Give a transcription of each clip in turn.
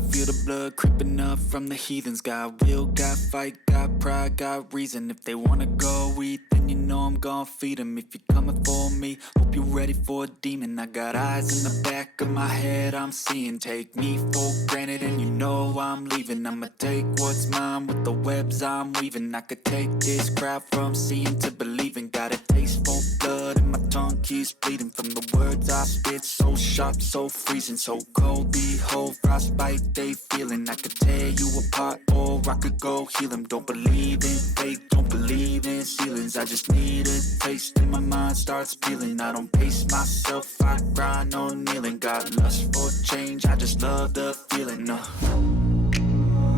can feel the blood creeping up from the heathens. Got will, got fight, got pride, got reason. If they wanna go eat, then you know I'm gon' feed them. If you're coming for me, hope you're ready for a demon. I got eyes in the back of my head, I'm seeing. Take me for granted and you know I'm leaving. I'ma take what's mine with the webs I'm weaving. I could take this crowd from seeing to believing. Got a taste for blood and my tongue keeps bleeding from the words I spit. So sharp, so freezing, so cold. Behold, frostbite they feeling. I could tear you apart or I could go heal them. Don't believe in fate, don't believe in ceilings. I just need a taste and my mind starts peeling. I don't pace myself, I grind on kneeling. Got lust for change, I just love the feeling.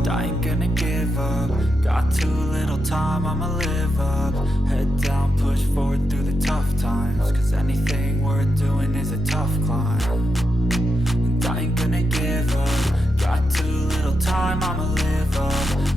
I ain't gonna give up. Got too little time, I'ma live up. Head down, push forward through the tough times. Cause anything worth doing is a tough climb. And I ain't gonna give up. Got too little time, I'ma live up.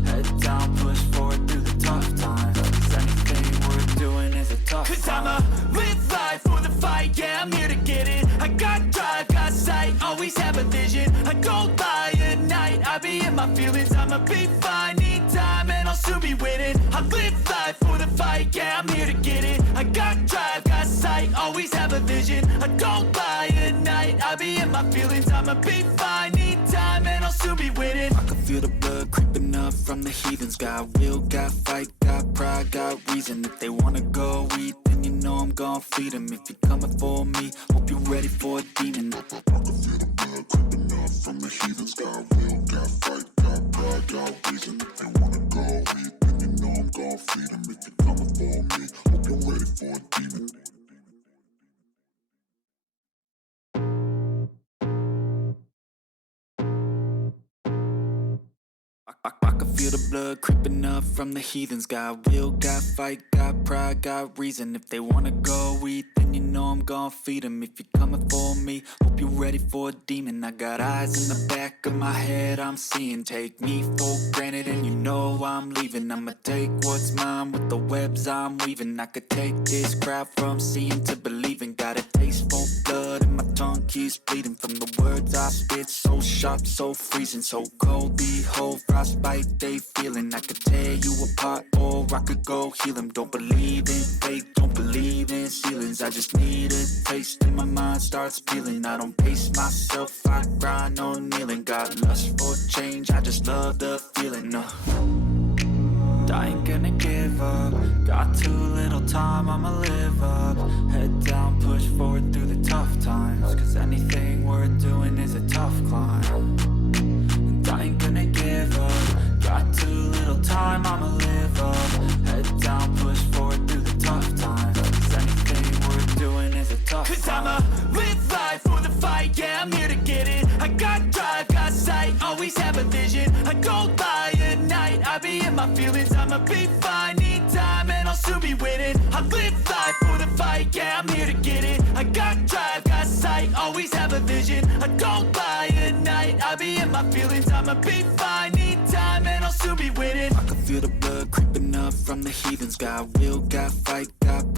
Head down, push forward through the tough times. Cause anything worth doing is a tough climb. Cause I'ma live life for the fight, yeah, I'm here to get it. I got drive, got sight, always have a vision. I go by at night, I be in my feelings. I'ma be fine, need time, and I'll soon be winning. I live life for the fight, yeah, I'm here to get it. I got drive, got sight, always have a vision. I go by at night, I be in my feelings. I'ma be fine, need time, and I'll soon be winning. I can feel the blood creeping up from the heathens. Got will, got fight, got pride, got reason. If they wanna go eat, then you know I'm gon' feed them. If you're coming for me, hope you're ready for a demon. I can feel the blood creeping up from the heathens. Got will, got fight, got pride, got reason. If they wanna go eat, then you know I'm gon' feed them. If you're coming for me, hope you're ready for a demon. I can feel the blood creeping up from the heathens. Got will, got fight, got pride, got reason. If they wanna go eat, then you know I'm gon' feed them. If you're coming for me, hope you're ready for a demon. I got eyes in the back of my head, I'm seeing. Take me for granted and you know I'm leaving. I'ma take what's mine with the webs I'm weaving. I could take this crowd from seeing to believing. Got a taste for blood and my tongue keeps bleeding from the words I spit. So sharp, so freezing, so cold. Behold, frostbite they feeling. I could tear you apart or I could go heal them. Don't believe in fate, don't believe in ceilings. I just need a taste and my mind starts peeling. I don't pace myself, I grind on kneeling. Got lust for change, I just love the feeling. I ain't gonna give up. Got too little time, I'ma live up. Head down, push forward through the tough times. Cause anything worth doing is a tough climb. And I ain't gonna give up. Got too little time, I'ma live up. Head down, push forward through the tough times. Cause anything worth doing is a tough climb. Cause I'ma live life for the fight, yeah, I'm here to get it. I got drive, got sight, always have a vision. I go by at night, I be in my feelings. I'ma be fine, need time, and I'll soon be winning. I live life for the fight, yeah, I'm here to get it. I got drive, got sight, always have a vision. I go by at night, I be in my feelings. I'ma be fine, need time, and I'll soon be winning. I can feel the blood creeping up from the heathens. Got will, got fight, got